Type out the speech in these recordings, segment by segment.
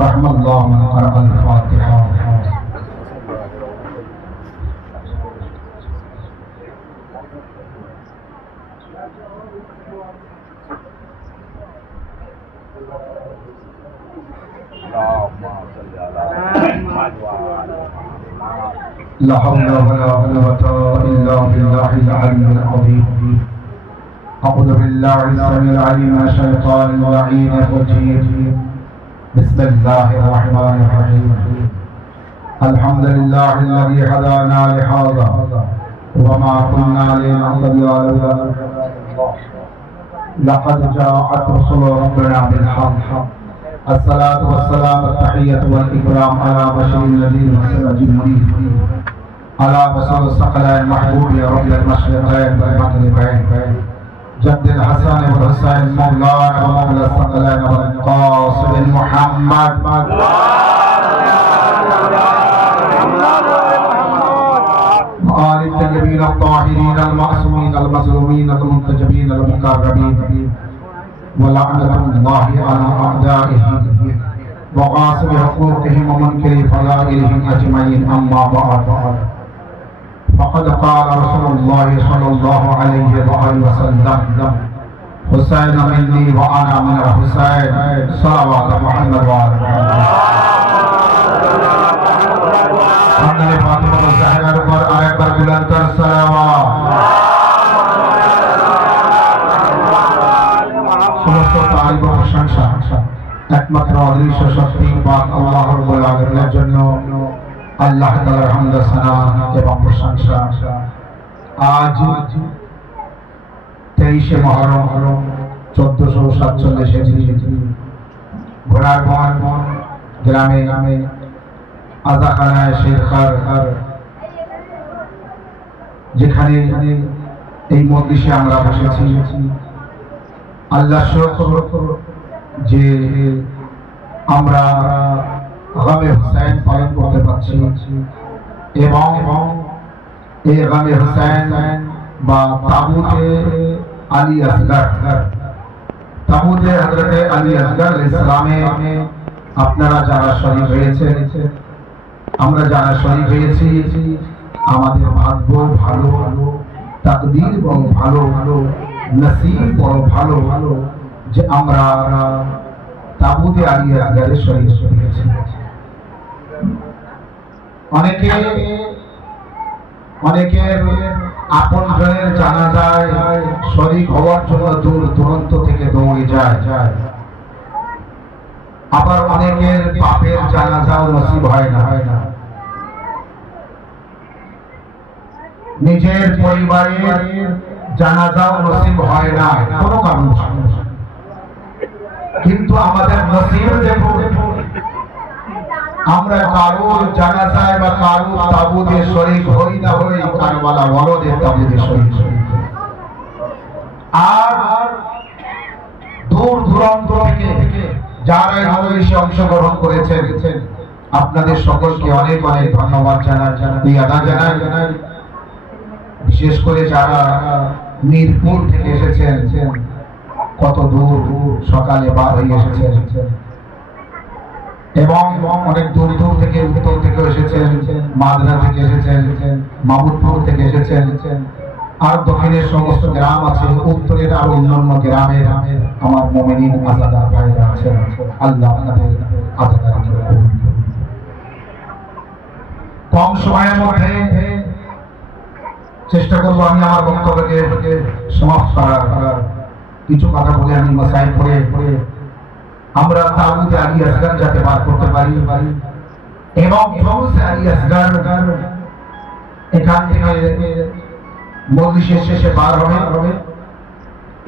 रहमल्लाहु मन क़रा अल-फ़ातिहा। ला हौला वला कुव्वता इल्ला बिल्लाहिल अलिय्यिल अज़ीम। अऊज़ु बिल्लाहि समीइल अलीम मिनश शैतानिर रजीम। बिस्मिल्लाहिर रहमानिर रहीम। अल्हम्दुलिल्लाहिल्लज़ी हदाना लिहाज़ा वमा कुन्ना लिनहतदिया लौला अन हदाना। लक़द जाअत रुसुलु रब्बिना बिल हक़्क़। अस्सलातु वस्सलामु अत-तहिय्यतु वल इकराम अला बशरिन नज़ीर व सिराजिल मुनीर अला रसूल सकलैन महबूब रब्बिल मशरिक़ैन वल मग़रिबैन जद्दिल हसन वल हुसैन मौलाना व मौला सकलैन वल क़ासिम मुहम्मद आलिल तय्यबीन अत-ताहिरीन अल-मासूमीन अल-मज़लूमीन अल-मुंतजबीन अल-मुक़र्रबीन व लअनतुल्लाहि अला अअदाइहिम व ग़ासिबि हुक़ूक़िहिम व मुनकिरि फ़ज़ाइलिहिम अजमईन। अम्मा बअद। फ़क़द क़ाल रसूलुल्लाहि सल्लल्लाहु अलैहि व आलिहि वसल्लम हुसैन मिन्नी व अना मिन हुसैन सल्लल्लाहु मुहम्मद व आलिहि हमदे फातिमा ज़हरा पर आए पर बुलंद सलावत। समस्त तारीफ व प्रशंसा एकमात्र अदृश्य शक्ति पाक अल्लाह रब्बुल आलमीনের জন্য। আল্লাহ তাআলার হামদ সানা এবং প্রশংসা। আজ 23শে মুহররম 1447 হিজরি ঘোড়ার বন গ্রামে আজাখানায় শেরখার যেখানে এই মজলিসে আমরা বসেছি, আল্লাহ শুকর যে আমরা গামে হুসাইন পালন করতে পারছি এবং এই গামে হুসাইন বা তাবুতে আলী আসগর তাবুতে হযরত আলী আসগর আলাইহিস সালামে আপনারা যারা শরীক হয়েছে, আমরা যারা শরীক হয়েছি, আমাদের ভাগ্য ভালো, তাকদীর বড় ভালো, নসিব বড় ভালো যে আমরা তাবুতে আলী আসগরের শরীক হয়েছি। অনেকের আপনজনের জানাজায় শরীক হওয়ার জন্য দূর দূরান্ত থেকে দৌড়ে যায়, আবার অনেকের বাপের জানাজাও নসিব হয় না। নিজের পরিবারের জানাজাও নসিব হয় না কোনো কারণ, কিন্তু আমাদের নসিব দেখো, আমরা কারোর জানাজায় বা কারোর তাবুতে শরীক হই না হই, কারবালা ওয়ারদের তাবুতে শরীক হই। আর দূর দূরান্ত থেকে যারা এই মজলিসে অংশগ্রহণ করেছেন, আপনাদের সকলকে অনেক অনেক ধন্যবাদ জানাই, আদা জানাই। বিশেষ করে যারা মিরপুর থেকে এসেছেন, কত দূর সকালে বার হয়ে এসেছেন এবং অনেক দূর দূর থেকে উত্তর থেকে এসেছেন, মাদনা থেকে এসেছেন, মাহমুদপুর থেকে এসেছেন, আর দক্ষিণের সমস্ত গ্রাম আছে, উত্তরের আর অন্যান্য গ্রামের আমার মুমিনিন আজাদার ভাইরা আছেন। আল্লাহ আপনাদের আজাদারকে কবুল করুন। কম সময়ের মধ্যে চেষ্টা করব আমি আমার বক্তব্যকে সমাপ্ত করার। কিছু কথা বলে আমি মাসাইল পড়ে আমরা তাবুতে আলী আসগর যাতে বার করতে পারি এবং তাবুতে আলী আসগর এখান থেকে মজলিসের শেষে বার হবে।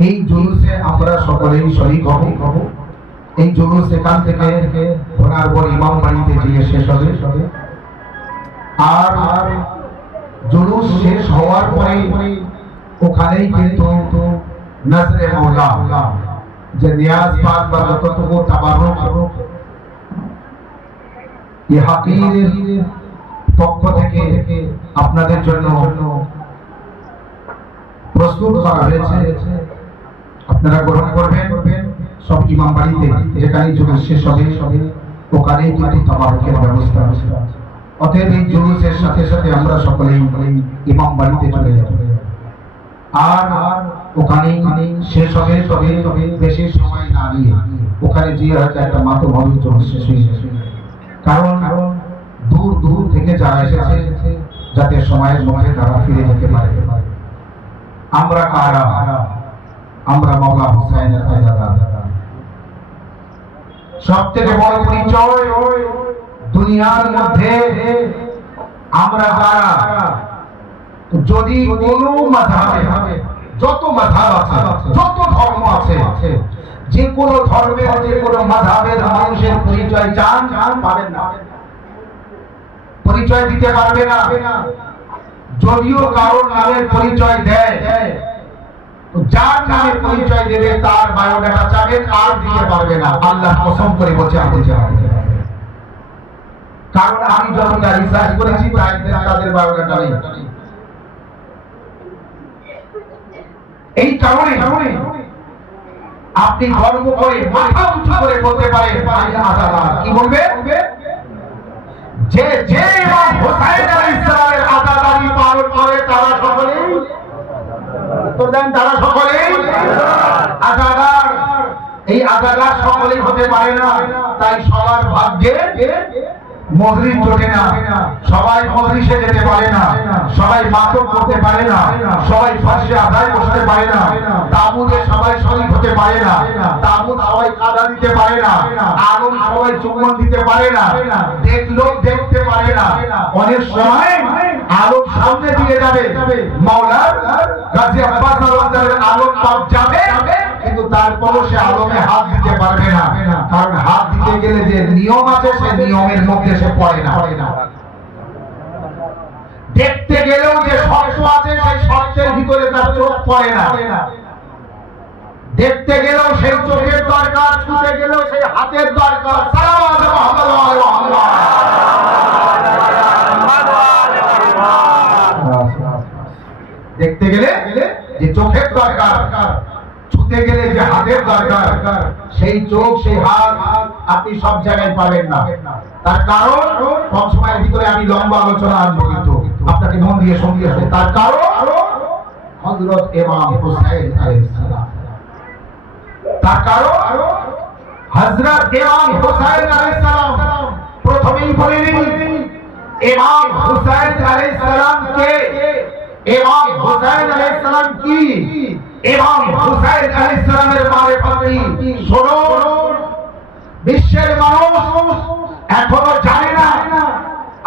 এই জুলুসে আমরা সকলেই শরীক হব। এই জুলুস এখান থেকে ঘোড়ার পর ইমাম বাড়িতে গিয়ে শেষ হবে। আর জুলুস শেষ হওয়ার পরে ওখানেই কিন্তু নজরে মওলা যে নিয়াজ পাক বা যতটুকু তাবারুক এই হাকিরের পক্ষ থেকে আপনাদের জন্য প্রস্তুত করা হয়েছে, আপনারা গ্রহণ করবেন। সব ইমাম বাড়িতে যেখানে জুলুস শেষ হবে ওখানেই কিন্তু তাবারুকের ব্যবস্থা আছে। অতএব এই জুলুসের সাথে সাথে আমরা সকলেই ইমাম বাড়িতে চলে যাব, আর ওখানেই শেষ হবে। তবে বেশি সময় না নিয়ে ওখানে যে হয়তো একটা মাতম হবে, জলুস শেষ হয়ে যাবে। কারণ দূর দূর থেকে যারা এসেছে যাতে সময়ের মধ্যে তারা ফিরে যেতে পারে। আমরা কারা? আমরা মাওলা হুসাইনের আজাদার। সব থেকে বড় পরিচয় দুনিয়ার মধ্যে আমরা কারা? যদি কোন মাযহাবে, যত মাযহাব আছে, যত ধর্ম আছে, যে কোনো ধর্মের যে কোনো মাযহাবের মানুষের পরিচয় চান, পাবেন না, পরিচয় দিতে পারবে না। যদিও কারোর নামের পরিচয় দেয়, যার নামে পরিচয় দেবে তার বায়োডাটা চাবেন, আর দিতে পারবে না। আল্লাহ কসম করে বলছে আপনি যাবেন। কারণ আমি যতটা রিসার্চ করেছি তাদের বায়োডাটা নেই। এই কারণে আপনি গর্ব করে মাথা উঁচু করে বলতে পারেন কি বলবে? যে যে ইমাম হুসাইন আলাইহিস সালামের আজাদারি পালন করে তারা সকলেই আজাদার। এই আজাদার সকলেই হতে পারে না, তাই সবার ভাগ্যে মজলিস জোটে না, সবাই মজলিসে যেতে পারে না, সবাই মাতম করতে পারে না, সবাই ফাঁসে আদায় বসতে পারে না, তাবুতে সবাই শরীক হতে পারে না, তাবুত সবাই কাদা দিতে পারে না, আলম সবাই চুম্বন দিতে পারে না, লোক দেখতে পারে না। অনেক সময় আলম সামনে দিয়ে যাবে, মাওলার গাজী আব্বাস আল-ওয়াদারের আলম পাক যাবে, কিন্তু তারপরও সে আলমে হাত দিতে পারবে না। কারণ হাত দিতে গেলে যে নিয়ম আছে সে নিয়মের মধ্যে সে পড়ে না। দেখতে গেলেও যে শর্ত আছে সেই শর্তের ভিতরে তার চোখ পড়ে না। দেখতে গেলেও সেই চোখের দরকার, ছুঁতে গেলেও সেই হাতের দরকার। দেখতে গেলে যে চোখের দরকার, ছুতে গেলে যে হাতের দরকার, সেই চোখ সেই হাত আপনি সব জায়গায় পাবেন না। তার কারণ কম সময়ের ভিতরে আমি লম্বা আলোচনা আনবো, কিন্তু আপনাকে মন দিয়ে শুনতে হবে। তার কারণ হযরত ইমাম হুসাইন আলাইহিস সালাম। তার কারণ হযরত ইমাম হুসাইন আলাইহিস সালাম। প্রথমেই বলে নিই ইমাম হুসাইন আলাইহিস সালাম কে, ইমাম হুসাইন আলাইহিস সালাম কি, ইমাম হুসাইন আলাইহিস সালামের মারিফত কি। শুনুন, বিশ্বের মানুষ এখনো জানে না,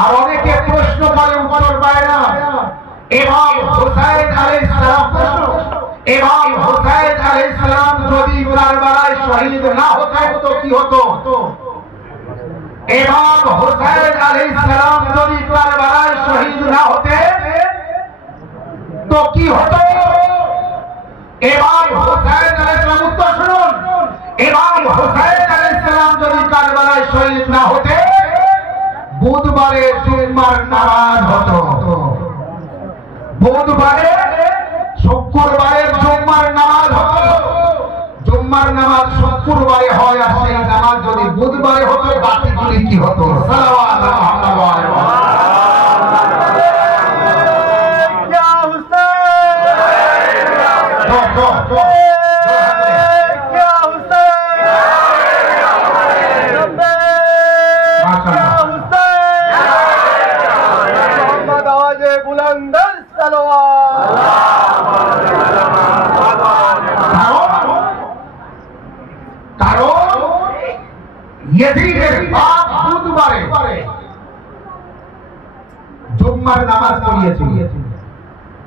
আর অনেকে প্রশ্ন করে উত্তর পায় না। ইমাম হুসাইন আলাইহিস সালাম, ইমাম হুসাইন আলাইহিস সালাম যদি কারবালায় শহীদ না হতেন তো কি হতো? ইমাম হুসাইন আলাইহিস সালাম যদি কারবালায় শহীদ না হতেন তো কি হতো? ইমাম হুসাইন আলাইহিস সালাম, উত্তর শুনুন, ইমাম হুসাইন আলাইহিস সালাম যদি কারবালায় শহীদ না হতেন বুধবারে জুম্মার নামাজ হতো, বুধবারে শুক্রবারে জুম্মার নামাজ হতো। জুম্মার নামাজ শুক্রবারে হয়, আর সেই নামাজ যদি বুধবারে হতো বাকিগুলি কি হতো? সাল্লাল্লাহু আলাইহি ওয়া সাল্লাম। জুম্মার নামাজ পড়িয়েছিল।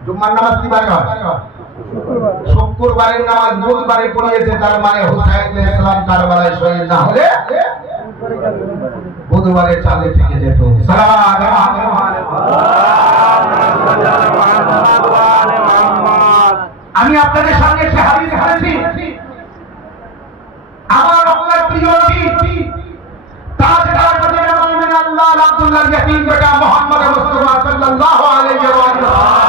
জুম্মার নামাজ কি বারে হয়? শুক্রবারের নামাজ বুধবারে পড়িয়েছে। তার মানে হুসাইন আলাইহিস সালাম কারবালায় শহীদ না হলে বুধবারে চাঁদে থেকে যেত। আমি আপনাদের সামনে একটা হাদিস হাদিছি, আমার আপনার প্রিয় নবী তাজদার মদিনা মুমিন আল্লাহ আব্দুল্লাহ ইয়াতিম বেটা মুহাম্মদ মুস্তাফা সাল্লাল্লাহু আলাইহি ওয়া সাল্লাম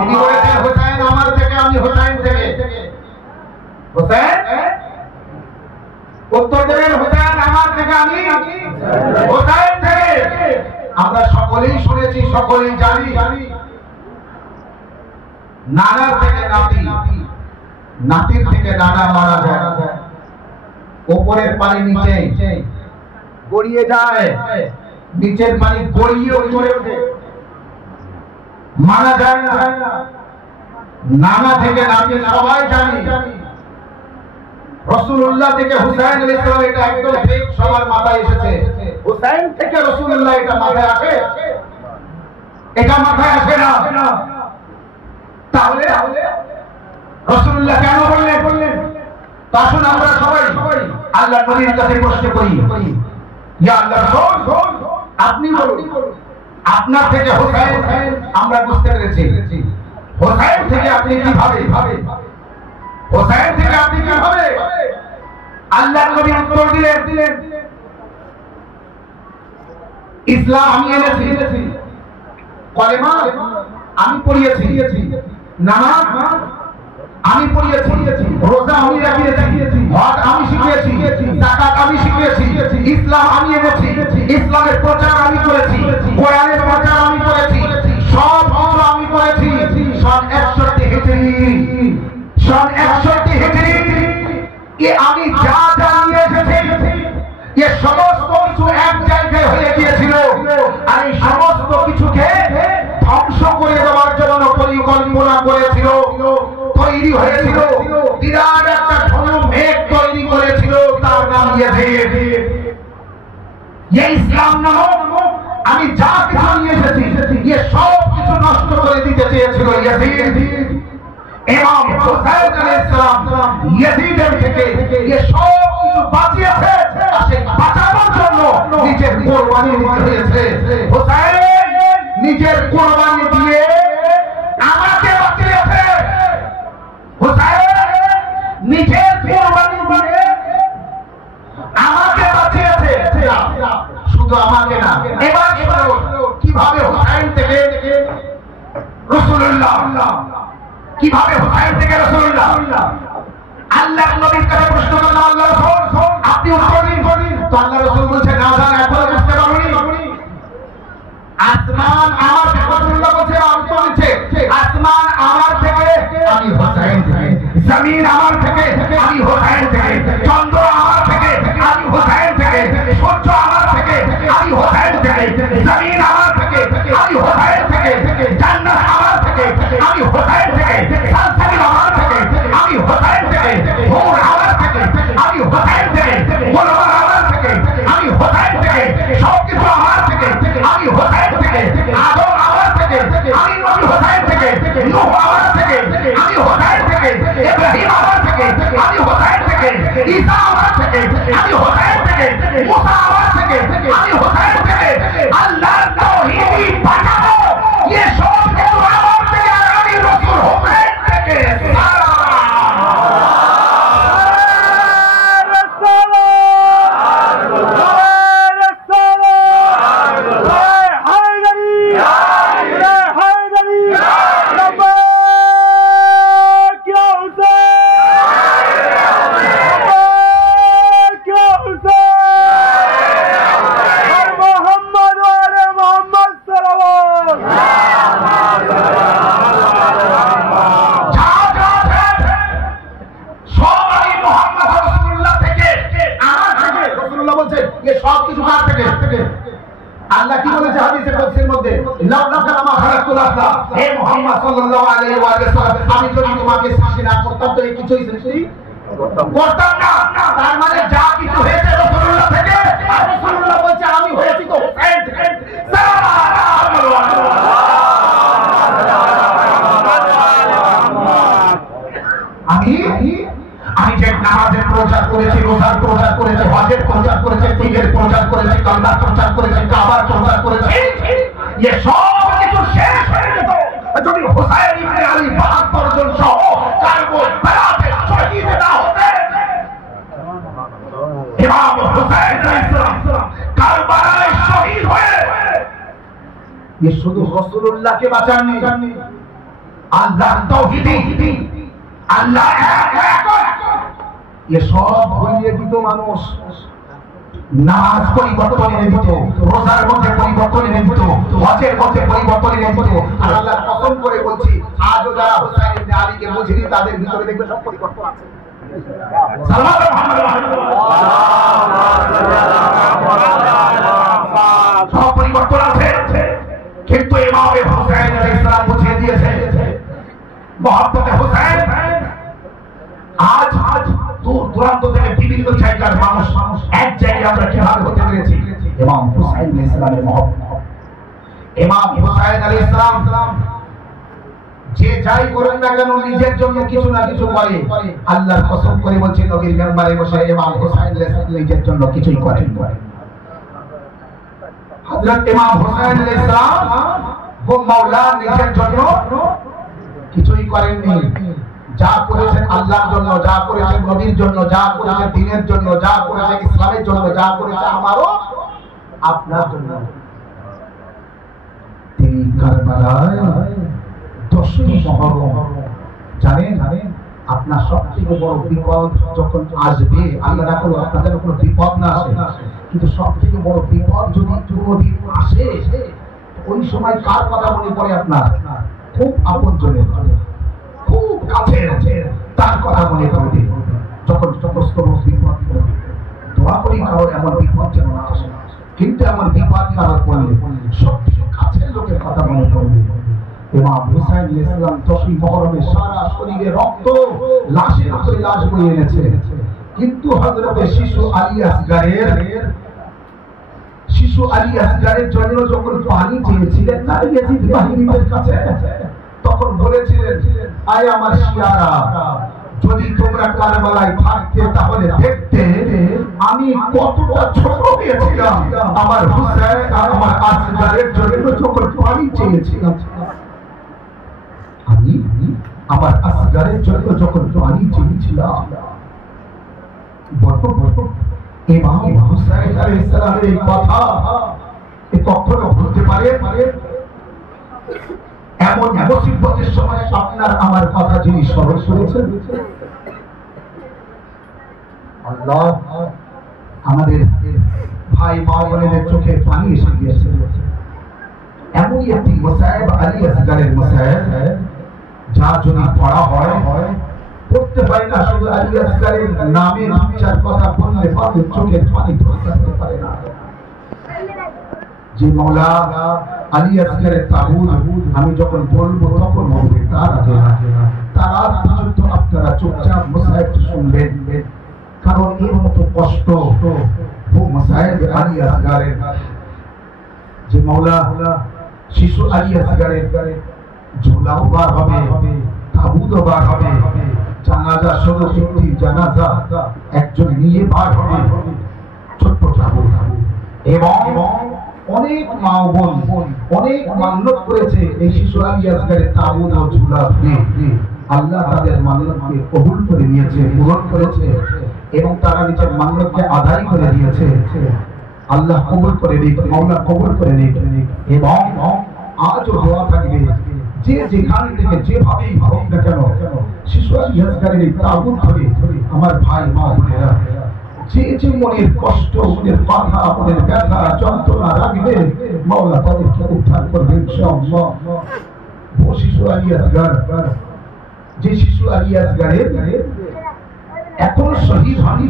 তিনি বলেছেন, হুসাইন আমার থেকে, আমি হুসাইন থেকে। হুসাইন নাকি হোসাইন থেকে? আমরা সকলেই শুনেছি, সকলেই জানি, নানার থেকে নাতি, নাতির থেকে নানা মারা যায়, উপরের পানি নিচে গড়িয়ে যায়, নিচের পানি গড়িয়ে উপরে ওঠে, মারা যায় না। নানা থেকে নাতি সবাই জানি। রাসূলুল্লাহ থেকে হুসাইন আলাইহিস সালাম, এটা একদম ঠিক সবার মাথায় এসেছে। হুসাইন থেকে রাসূলুল্লাহ, এটা মাথায় আসে? এটা মাথায় আসে না। তাহলে রাসূলুল্লাহ কেন বললেন? আসুন আমরা সবাই আল্লাহর নবীর কাছে প্রশ্ন করি, ইয়া আল্লাহর রাসূল, আপনি বলুন, আপনার থেকে হুসাইন আমরা বুঝতে পেরেছি, হুসাইন থেকে আপনি কিভাবে, হুসাইন থেকে আপনি কিভাবে? আল্লাহর নবী উত্তর দিলেন, ইসলাম আমি এনেছি, কলেমা আমি পড়িয়েছি, নামাজ আমি পড়িয়েছি, রোজা আমি রাখিয়েছি, হজ আমি শিখিয়েছি, যাকাত আমি শিখিয়েছি, ইসলাম আমি এনেছি, ইসলামের প্রচার আমি করেছি, কোরআনের প্রচার আমি করেছি, সব কিছু আমি করেছি। সন 61 হিজরি, সন 61 হিজরি এ আমি যা নিয়ে এসেছি, এ সমস্ত কিছু এক জায়গায় হয়ে গিয়েছিল। আর এই সমস্ত কিছুকে ধ্বংস করে দেওয়ার জন্য পরিকল্পনা করেছিল, তৈরি হয়েছিল, বিরাট একটা ঘন মেঘ তৈরি করেছিল, তার নাম ইয়াজিদ। এই ইসলাম নামক আমি যা কিছু নিয়ে এসেছি, এ সব কিছু নষ্ট করে দিতে চেয়েছিল ইয়াজিদ। ইমাম হুসাইন আলাইহিস সালাম ইয়াজিদের থেকে এ সব কিছু বাঁচিয়েছে, আর সেই বাঁচানোর জন্য নিজের কোরবানি দিতে হয়েছে। হুসাইন নিজের কোরবানি দিয়ে আমাকে বাঁচিয়েছে। হুসাইন নিজের কোরবানি দিয়ে আমাকে বাঁচিয়েছে, শুধু আমাকে না। এবার কিভাবে হুসাইন থেকে রাসূলুল্লাহ, কিভাবে হুসাইন থেকে রাসূলুল্লাহ? আল্লাহর নবীর কাছে প্রশ্ন করলাম, আল্লাহ রাসূল আপনি উত্তর দিন। তো আল্লাহ রাসূল বলছে, না জান এখনো বুঝতে পারোনি। আসমান আমার থেকে, রাসূলুল্লাহ বলছে উত্তর দিচ্ছে, আসমান আমার থেকে আমি হুসাইন থেকে, জমিন আমার থেকে আমি হুসাইন থেকে, চন্দ্র আমার থেকে আমি হুসাইন থেকে, সূর্য আমার থেকে আমি হুসাইন থেকে, জমিন আমার থেকে আমি হুসাইন থেকে, জান্নাত আমার থেকে আমি হুসাইন থেকে, সালসাবিল আমার থেকে আমি হুসাইন থেকে, হুর আমার থেকে আমি হুসাইন থেকে, গোলমাল আমার থেকে আমি হুসাইন থেকে, সবকিছু আমার থেকে আমি হুসাইন থেকে, আদম আমার থেকে আমি নবী হুসাইন থেকে, নূহ আমার থেকে আমি হুসাইন থেকে, ইব্রাহিম আমার থেকে আমি হুসাইন থেকে, ঈসা আমার থেকে আমি হুসাইন থেকে, মুসা আমার থেকে আমি হুসাইন থেকে। আল্লাহর তাওহীদি বাঁচানো, ये সব কিছু আমার থেকে, আর আমি রাসূল হুসাইন থেকে। আল্লাহ কি বলেছে হাদিসে কুদসির মধ্যে, লাউলাকা মা খালাকুল আসলা, হে মুহাম্মদ সাল্লাল্লাহু আলাইহি ওয়া সাল্লাম, আমি যদি তোমাকে সৃষ্টি না করতাম তো এই কিছুই সৃষ্টি করতাম না। তার মানে যা কিছু হয়েছে রাসূলুল্লাহ থেকে, আর রাসূলুল্লাহ বলছে আমি হয়েছি তো হুসাইন থেকে। আমি যে নামাজের প্রচার করেছি, রোজার প্রচার করেছি, হজের প্রচার করেছি, ঈদের প্রচার করেছি, কালমার প্রচার করেছি, কাবার প্রচার করেছি, এ সব কিছু শেষ হয়ে যেত যদি হুসাইন ইবনে আলী 72 জন সহ কারবালাতে শহীদ না হতেন। ইমাম হুসাইন আলাইহিস সালাম কারবালায় শহীদ হয়ে এ শুধু রাসূলুল্লাহকে বাঁচাননি, আল্লাহর তাওহীদি, আল্লাহ এক, এ সব ভুলিয়ে দিত মানুষ। নামাজ পরিবর্তন এনে দিত, রোজার মধ্যে পরিবর্তন এনে দিত, হজের মধ্যে পরিবর্তন এনে দিত। আর আল্লাহ কসম করে বলছি, আজও যারা হুসাইন ইবনে আলীকে বুঝিনি তাদের ভিতরে দেখবে সব পরিবর্তন আছে। সব পরিবর্তন আছে, কিন্তু ইমামে হুসাইন আলাইহিস সালাম বুঝিয়ে দিয়েছে মহব্বতে হুসাইন। আজ দূর দূরান্ত থেকে বিভিন্ন জায়গার মানুষ এক জায়গায় আমরা কিভাবে হতে পেরেছি? ইমাম হুসাইন আলাইহিস সালামের মহব্বত। ইমাম হুসাইন আলাইহিস সালাম যে যাই করেন না কেন নিজের জন্য কিছু না কিছু করে। আল্লাহর কসম করে বলছি, নবীর মেম্বারে বসে ইমাম হুসাইন আলাইহিস সালাম নিজের জন্য কিছুই করেন না। হযরত ইমাম হুসাইন আলাইহিস সালাম ও মাওলা নিজের জন্য কিছুই করেননি। যা করেছেন আল্লাহর জন্য, যা করেছেন নবীর জন্য, যা করেছেন দ্বীনের জন্য, যা করেছেন ইসলামের জন্য, যা করেছে আমারও আপনার জন্য। তিনি কারবালায় 10ই মুহররম জানেন, আপনার সবথেকে বড় বিপদ যখন আসবে, আল্লাহ না করুক আপনাদের কোনো বিপদ না আসে, কিন্তু সবথেকে বড় বিপদ যদি কোনোদিন আসে, ওই সময় কার কথা মনে পড়ে? আপনার খুব আপনজনের, খুব কাছের তার কথা মনে পড়বে। যখন সমস্ত বিপদ পড়বে, দোয়া করি কারোর এমন বিপদ যেন না আসে, কিন্তু এমন বিপদ কারোর পড়লে সবথেকে কাছের লোকের কথা মনে পড়বে। ইমাম হুসাইন আলাইহিস সালাম 10ই মুহররমে সারা শরীরে রক্ত, লাশের উপরে লাশ বয়ে এনেছে, কিন্তু হযরতে শিশু আলী আসগারের জন্য যখন পানি চেয়েছিলেন না ইয়াজিদ বাহিনীদের কাছে, তখন বলেছিলেন, আয় আমার শিয়ারা, যদি তোমরা কারবালায় থাকতে তাহলে দেখতে আমি কতটা ছোট হয়েছিলাম আমার হুসাইন আর আমার আসগারের জন্য যখন পানি চেয়েছিলাম। আমি আমার আসগারের জন্য যখন পানি চেয়েছিলাম, ইমাম হুসাইন আলাইহিস সালামের এই কথা কখনো ভুলতে পারে? এমন মুসিবতের সময় আপনার আমার কথা যিনি স্মরণ করেছেন, আল্লাহ আমাদের ভাই মা বোনেদের চোখে পানি এসে গিয়েছে। এমনই একটি মুসাইব আলী আসগারের মুসাইব, যা যদি পড়া হয়, পড়তে পারে না, শুধু আলী আসগারের নামের বিচার কথা বললে পাতে চোখের পানি ধরে রাখতে পারে না। যে মাওলা আলী আসগারের তাবুত আমি যখন বলবো তখন বলবে, তার আগে তার আগ পর্যন্ত আপনারা চুপচাপ মুসাইব শুনবেন, কারণ এর মতো কষ্ট ও মুসাইব আলী আসগারের। যে মাওলা শিশু আলী আসগারের ঝোলাও বার হবে, তাবুতও বার হবে, জানাজা ষোলো একটি জানাজা একজন নিয়ে বার হবে, ছোট্ট তাবুত। এবং অনেক মা বোন অনেক মান্যত করেছে এই শিশু আলী আসগারের তাবুত ও ঝুলা দিয়ে। আল্লাহ তাদের মান্যতকে কবুল করে নিয়েছে, পূরণ করেছে, এবং তারা নিজের মান্যতকে আদায় করে দিয়েছে। আল্লাহ কবুল করে নিক, মাওলা কবুল করে নিক। এবং আজও দোয়া থাকবে, যে যেখান থেকে যেভাবেই হোক না কেন শিশু আলী আসগারের এই তাবুত ধরে আমার ভাই মা বোনেরা যে যে মনের কষ্ট, মনের বাধা, মনের ব্যথা, যন্ত্রণা রাখবে, মাওলা তাদেরকে উদ্ধার করবে ইনশাআল্লাহ। ও শিশু আলী আসগার, যে শিশু আলী আসগারের এখনো শহীদ হয়নি,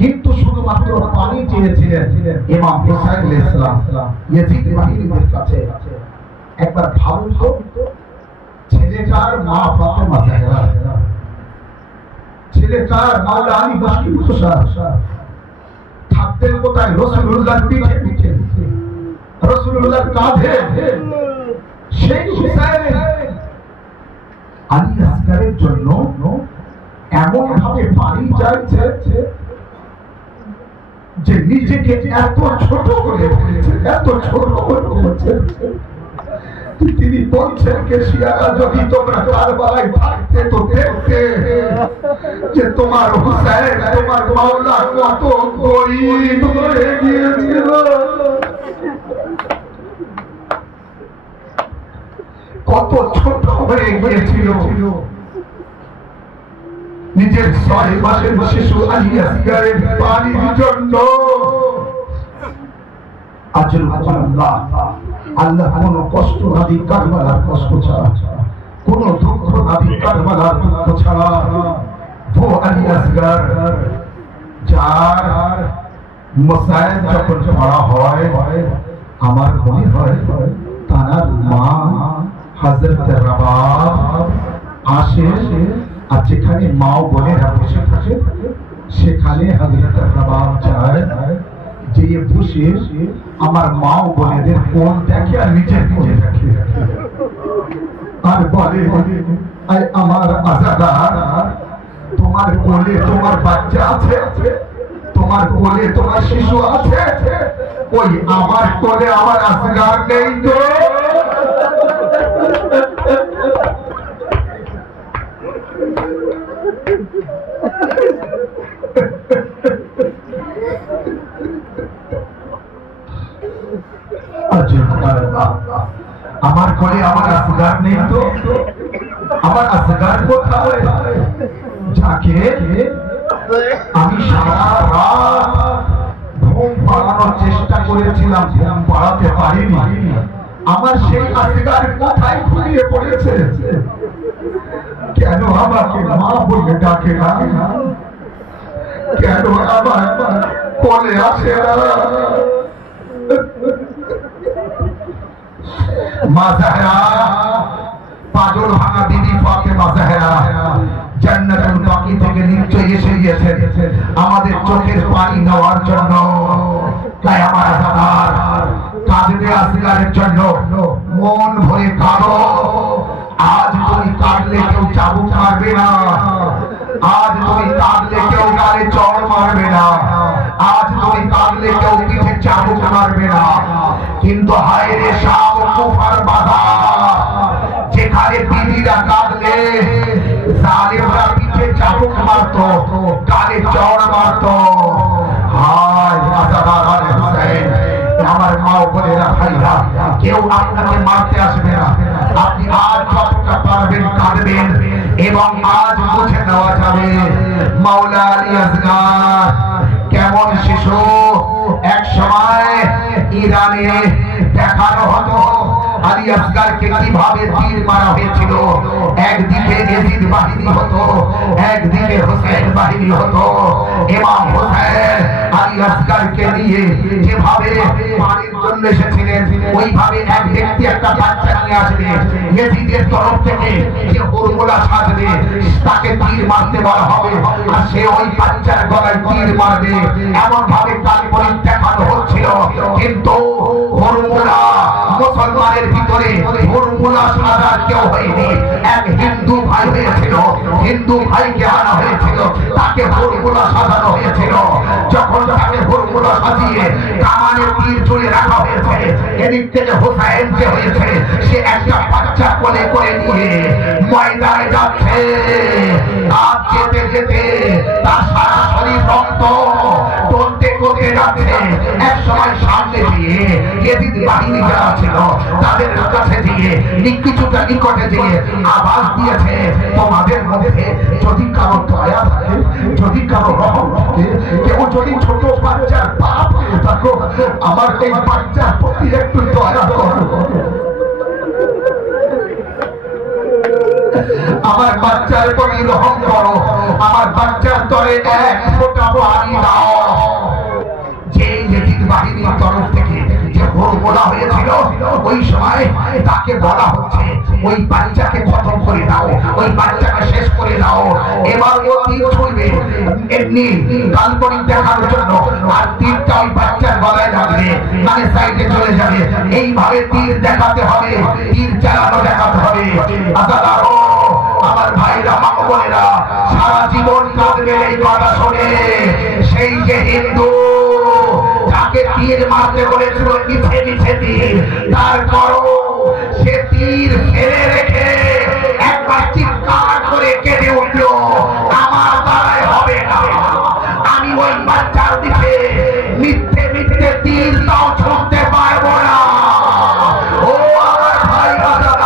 কিন্তু শুধুমাত্র পানি চেয়েছিলেন ইমাম হুসাইন আলাইহিস সালাম ইয়াজিদ বাহিনীদের কাছে। একবার ভাবুন তো, ছেলেটার মা ফাতেমা জাহরা, ছেলেটার মাওলা আলী বাকি মুসা থাকতেন কোথায়? রাসূলুল্লাহর পিঠে পিঠে, রাসূলুল্লাহর কাঁধে। সেই হুসাইন আলী আসগারের জন্য এমন ভাবে পানি চাইছে যে নিজেকে এত ছোট করে ফেলেছে, এত ছোট করে ফেলেছে। তিনি বলছেন কে শিয়ারা, যদি তোমরা কারবালায় থাকতে তো দেখতে যে তোমার হুসাইন, তোমার মাওলা কত গরীব হয়ে গিয়েছিল, কত ছোট হয়ে গিয়েছিল। নিজের 6 মাসের শিশু আলী আসগারের পানির জন্য আজল আল্লাহ আল্লাহ কোনো কষ্ট না দিক কারবালার কষ্ট ছাড়া, কোনো দুঃখ না দিক কারবালার দুঃখ ছাড়া। वो अली असगर যার মসায়েব যখন পড়া হয় আমার মনে হয় তার মা হযরত রবাব আসে, আর যেখানে মা ও বোনেরা বসে থাকে সেখানে হযরত রবাব যায়, যে বসে আমার মা ও বোনেদের কোল দেখে আর নিজের কোলে দেখে আর বলে, আমার আজাদার তোমার কোলে তোমার বাচ্চা আছে, তোমার কোলে তোমার শিশু আছে, ওই আমার কোলে আমার আসগার নেই তো। আমার কোলে আমার আসগার নেই তো, আমার আসগার কোথায় যাকে আমি সারা রাত ঘুম পাড়ানোর চেষ্টা করেছিলাম, ঘুম পাড়াতে পারিনি। আমার সেই আসগার কোথায় ঘুমিয়ে পড়েছে? কেন আমাকে মা বলে ডাকে না? কেন আমার কোলে আসে না? মা জাহরা, পাজল ভাঙা বিবি ফাতেমা জাহরা জান্নাতুল বাকি থেকে নিশ্চয়ই এসে গিয়েছেন আমাদের চোখের পানি নেওয়ার জন্য। তাই আমার আজাদার কাঁদবে আসগারের জন্য, মন ভরে কাঁদো। আজ তুমি কাঁদলে কেউ চাবুক মারবে না, আজ তুমি কাঁদলে কেউ গালে চড় মারবে না, আজ তুমি কাঁদলে কেউ পিঠে চাবুক মারবে না। কিন্তু হায় রে শাম কুফার বাজার, যেখানে বিবিরা কাঁদলে জালেমরা পিঠে চাবুক মারতো, গালে চড় মারতো। হায় আজাদার আলে হুসাইন, আমার মা ও বোনেরা ভাইরা, কেউ আপনাকে মারতে আসবে না। আপনি আজ যতটা পারবেন কাঁদবেন, এবং আজ বুঝে নেওয়া যাবে মাওলা আলী আসগার কেমন শিশু। এক সময় ইরানে দেখানো হতো আলী আসগারকে কিভাবে তীর মারা হয়েছিল। একদিকে ইয়াজিদ বাহিনী হতো, একদিকে হুসাইন বাহিনী হতো। ইমাম হুসাইন আলী আসগারকে নিয়ে যেভাবে পানির জন্য এসেছিলেন, ওইভাবে এক ব্যক্তি একটা বাচ্চা নিয়ে আসবে, ইয়াজিদের তরফ থেকে যে হুরমুলা সাজবে তাকে তীর মারতে বলা হবে, আর সে ওই বাচ্চার গলায় তীর মারবে। এমন ভাবে কাল্পনিক দেখানো হচ্ছিল, কিন্তু হুরমুলা মুসলমানের ভিতরে হুরমুলা সাজার কেউ হয়নি। এক হিন্দু ভাই হয়েছিল, হিন্দু ভাইকে আনা হয়েছিল, তাকে হুরমুলা সাজানো হয়েছিল। যখন তাকে হুরমুলা সাজিয়ে কামানে তীর চলে রাখা হয়েছে, এদিক থেকে হুসাইন যে হয়েছে সে একটা বাচ্চা কোলে করে নিয়ে ময়দানে যাচ্ছে। আর যেতে যেতে তার সারা শরীর রক্ত টলতে টলতে যাচ্ছে। এক সময় সামনে দিয়ে ইয়াজিদ বাহিনী যারা ছিল তাদের কাছে দিয়ে কিছুটা নিকটে দিয়ে আওয়াজ দিয়েছে, তোমাদের মধ্যে যদি কারো দয়া থাকে, যদি কারো রহম থাকে, কেউ যদি ছোট বাচ্চার বাপ হয়ে থাকো, আমার এই বাচ্চার প্রতি একটু দয়া করো, আমার বাচ্চার প্রতি রহম করো, আমার বাচ্চার তরে এক ফোঁটা পানি দাও। যে ইয়াজিদ বাহিনীর তরফ থেকে যে হুরমুলা হয়েছিল, ওই সময় তাকে বলা হচ্ছে ওই বাচ্চাকে খতম করে দাও, ওই বাচ্চাকে শেষ করে দাও। এবার ও তীর ছুঁড়বে এমনি কাল্পনিক দেখানোর জন্য, আর তীরটা ওই বাচ্চার গলায় লাগবে, মানে সাইডে চলে যাবে। এইভাবে তীর দেখাতে হবে, তীর চালানো দেখাতে হবে। আজাদারো আমার ভাইরা মা বোনেরা, সারা জীবন কাঁদবে এই কথা শুনে। সেই যে হিন্দু যাকে তীর মারতে বলেছিল মিছে মিছে তীর, তারপরও সে তীর ফেলে রেখে একবার চিৎকার করে কেঁদে উঠল, আমার দ্বারাই হবে না, আমি ওই বাচ্চার দিকে মিথ্যে মিথ্যে তীর তাও ছুঁড়তে পারবো না। ও আমার ভাই বাজার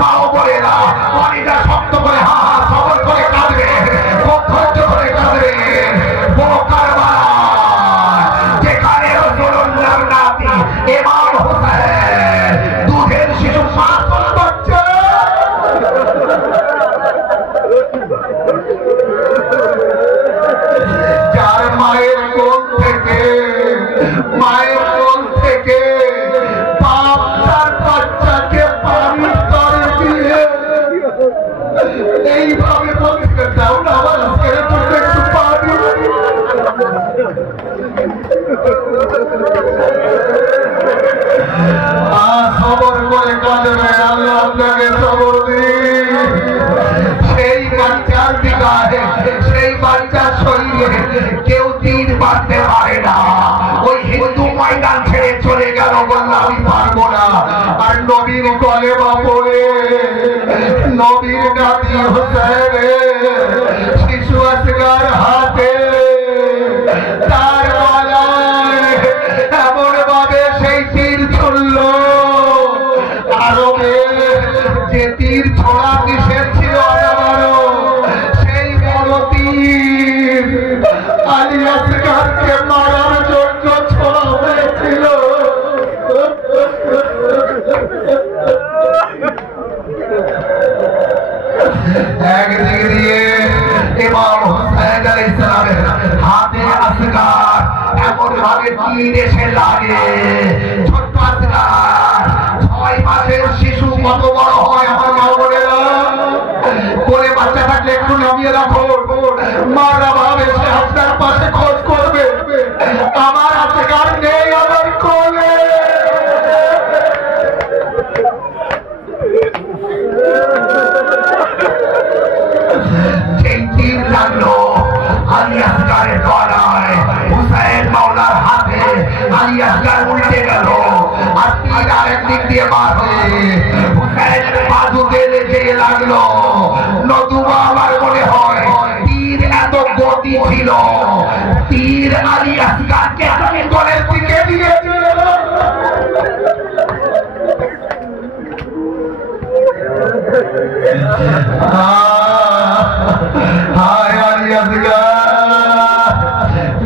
মা বোনেরা, পানিটা শক্ত করে হা হা সবল করে কাঁদবে, খুব ধৈর্য করে কাঁদবে। যেখানে রসুলুল্লাহর নাতি বাচ্চার শরীরে কেউ তীর মারতে পারে না। ওই হিন্দু ময়দান ছেড়ে চলে গেল, বলল আমি পারবো না। আর নবীর কলেমা পড়ে নবীর নাতি হুসাইন শিশু আসগার হাতে তার গলায় এমন ভাবে সেই তীর ছুড়ল, আরবে যে তীর ছোড়া নিষেধ ছিল সেই বড় তীর আলী আসগারকে মারার জন্য ছোড়া হয়েছিল। একদিকে দিয়ে ইমাম হুসাইন আলাইহিস সালামের হাতে আসগার এমন ভাবে তীর এসে লাগে, ছোট্ট আসগার 6 মাসের শিশু কত বড় হয় আমার মা বোনেরা, কোলে বাচ্চা থাকলে একটু নামিয়ে রাখো, মারা ভাবে সে আপনার পাশে খোঁজ করবে, আমার আসগার নেই আমার কোলে। সেই তীর লাগলো আলী আসগারের গলায়, হুসাইন মাওলার হাতে, আলী আসগার উল্টে গেল, আর তীর আরেক দিক দিয়ে বার হয়ে হুসাইনের বাজু বেঁধে যেয়ে লাগলো। নতুবা আমার মনে হয় তীর এত গতি ছিল, তীর আলী আসগারকে গলের দিকে দিয়েছিল। হায় আলী আসগার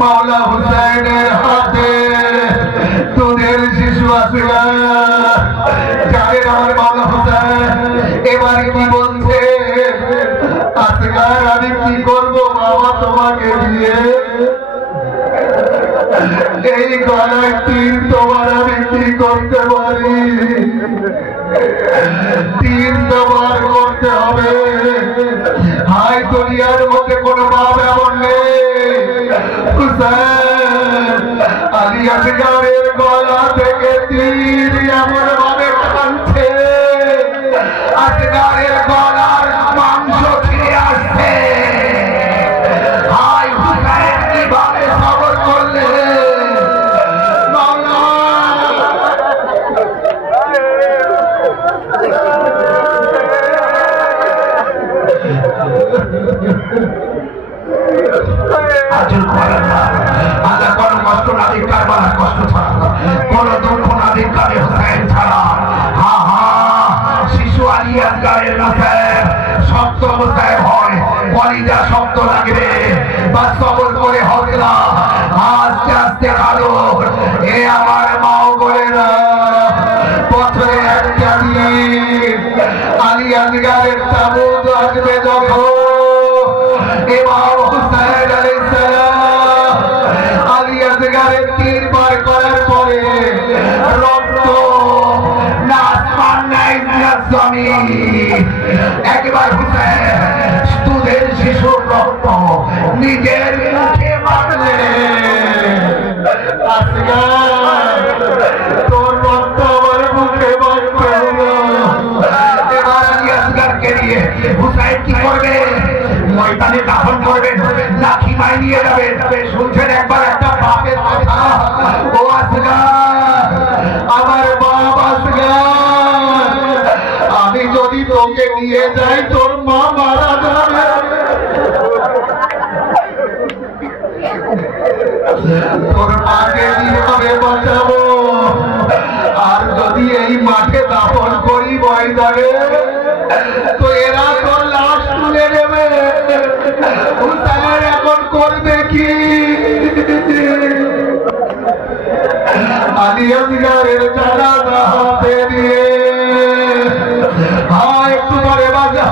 মাওলা হুসাইনের হাতে দুধের শিশু আসগার, জানেন আমার মাওলা হুসাইন এবার কি বলছে, আসগার আমি কি করবো বাবা তোমাকে দিয়ে, এই গলায় তীর তোমার আমি কি করতে পারি, তীর তোমার করতে হবে। হায় দুনিয়ার মধ্যে কোন বাপ এমন নেই, হুসাইন আলী আসগারের গলা থেকে তীর এমন ভাবে টানছে আসগারের গলার মাংস ছিঁড়ে আসছে। হায় হুসাইন কিভাবে সবর করলে, কষ্ট না দিক কারবালার কষ্ট ছাড়া, কোন দুঃখ না দিক কারে হুসাইন ছাড়া। হা হা শিশু আলী আসগারের মুখে শব্দ মুসায় হয়, কলিজা শব্দ লাগবে, বা সবর করে হকলা আস্তে আস্তে আলো। এ আমার মাও বলে না পথে একটা দিন আলী আসগারের তাবুত আসবে যখন, ইমাম হুসাইন আলাইহিস সালাম আলী আসগারের তীর বার করার পরে রক্ত না আসমান নাই না জমিন, একবার হুসাইন দুধের শিশুর রক্ত নিজের মুখে মারলে, আসগার তোর রক্ত আমার মুখে মারতে হলো। এবার আলী আসগারকে নিয়ে হুসাইন কি করবে, ময়দানে দাফন করবেন না খিমায় নিয়ে যাবে, শুনছেন একবার একটা বাপের কথা, ও আসগার আমার বাপ আসগার, আমি যদি তোকে নিয়ে যাই তোর মা মারা যাবে, তোর মাকে কিভাবে বাঁচাবো, আর যদি এই মাঠে দাফন করি ময়দানে তো এরা তোর লাশ তুলে নেবে, হুসাইন এখন করবে কি। আলী আসগারের জানাজা হাতে নিয়ে একটু পরে বাজা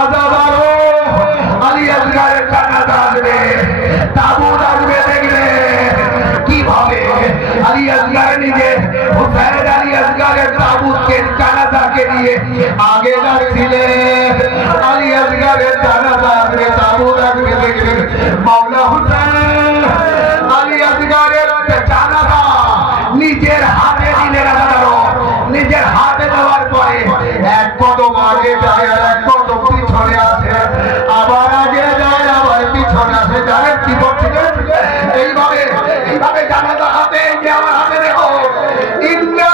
আজাব আরো আলী আসগারের জানাজা আসবে, তাবুত আসবে, দেখবে কিভাবে আলী আসগার নিজে হুসাইন আলী আসগারের তাবুতকে জানাজাকে নিয়ে আগে যাচ্ছিলেন। আলী আসগারের জানাজা আসবে, তাবুত আসবে, দেখবেন মাওলা হুসাইন আলী আসগারের জানাজা নিজের হাতে দিলেন, নিজের হাতে দেওয়ার পরে এক কদম আগে যায় আর এক কদম পিছনে আসে, আবার আগে যায় আবার পিছনে আসে। এইভাবে জানাজা হাতে যে আমার হাতে দেখো ইন্না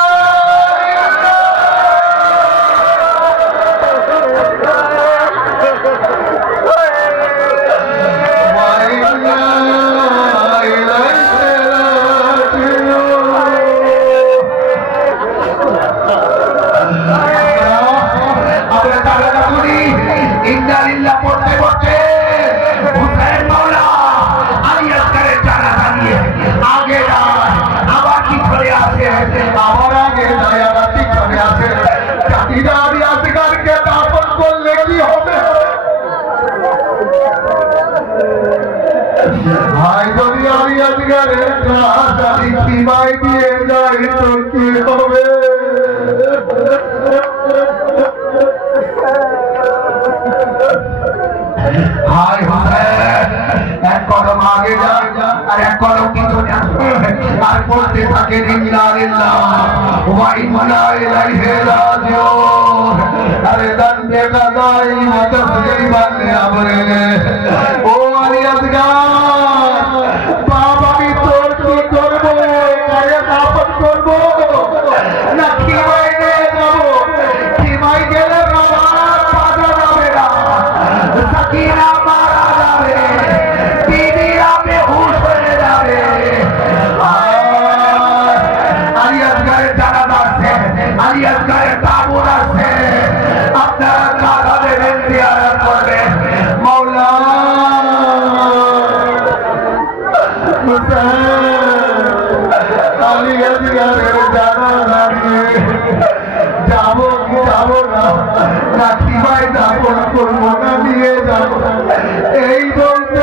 ভাই যদি আমি আজকালের রাজধানী সীমায় দিয়ে যাই তো কি হবে ভাই এক কদম আগে যা আর এক কদম পিছনে আর বলতে থাকে আরে দান দেখা যায় মতো বাংলা বলে ও আলিয়াস বাপ আমি তোর কি করবো দাপন করবো না খিমাই নিয়ে যাবো খিমাই গেলে বাবা পাওয়া যাবে না সাকিনা মারা যাবে বিবিরা বেহুশ হয়ে যাবে আলিয়াস গায়ের জানা আছে আলিয়াস